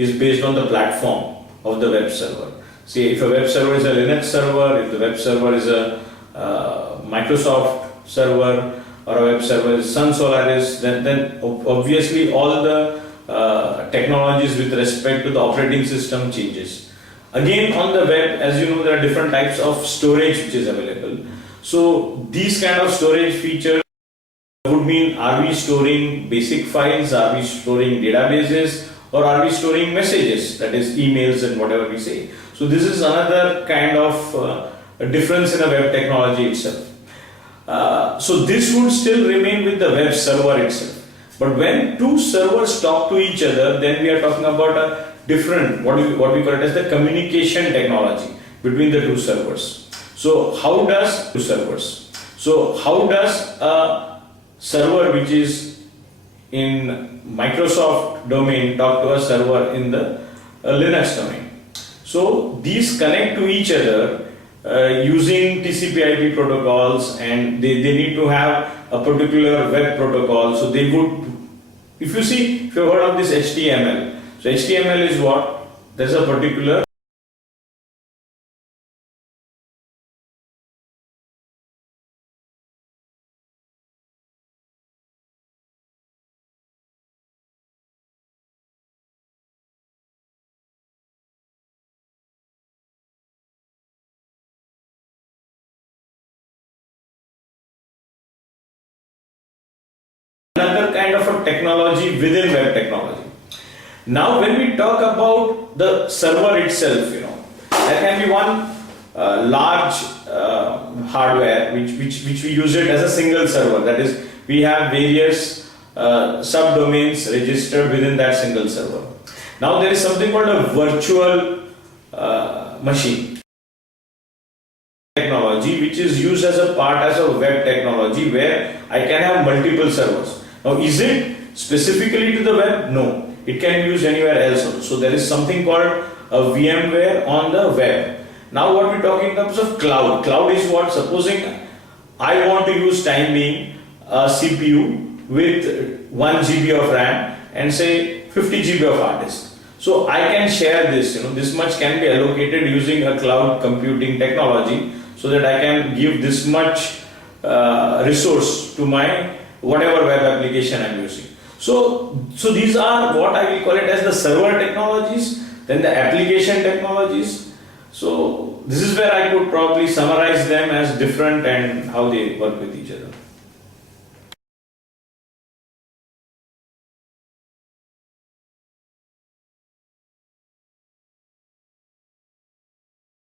is based on the platform of the web server. See, if a web server is a Linux server, if the web server is a Microsoft server, or a web server is Sun Solaris, then obviously all the technologies with respect to the operating system changes. Again, on the web, as you know, there are different types of storage which is available. So these kind of storage features would mean, are we storing basic files, are we storing databases, or are we storing messages, that is emails and whatever we say. So this is another kind of a difference in a web technology itself. So this would still remain with the web server itself. But when two servers talk to each other, then we are talking about a different, what we call it as the communication technology between the two servers. So how does a server which is in Microsoft domain talk to a server in the Linux domain? So these connect to each other using TCP/IP protocols, and they need to have a particular web protocol. So they would, if you've heard of this HTML, so HTML is what? There's a particular another kind of a technology within web technology. Now when we talk about the server itself, there can be one large hardware which we use it as a single server. That is, we have various subdomains registered within that single server. Now there is something called a virtual machine technology, which is used as a part as a web technology, where I can have multiple servers. Now, is it specifically to the web? No. It can be used anywhere else also. So there is something called a VMware on the web. Now what we talk in terms of cloud. Cloud is what? Supposing I want to use time being a CPU with 1 GB of RAM and say 50 GB of hard disk. So I can share this, this much can be allocated using a cloud computing technology, so that I can give this much resource to my whatever web application I'm using. So these are what I will call it as the server technologies, then the application technologies. So this is where I could probably summarize them as different and how they work with each other.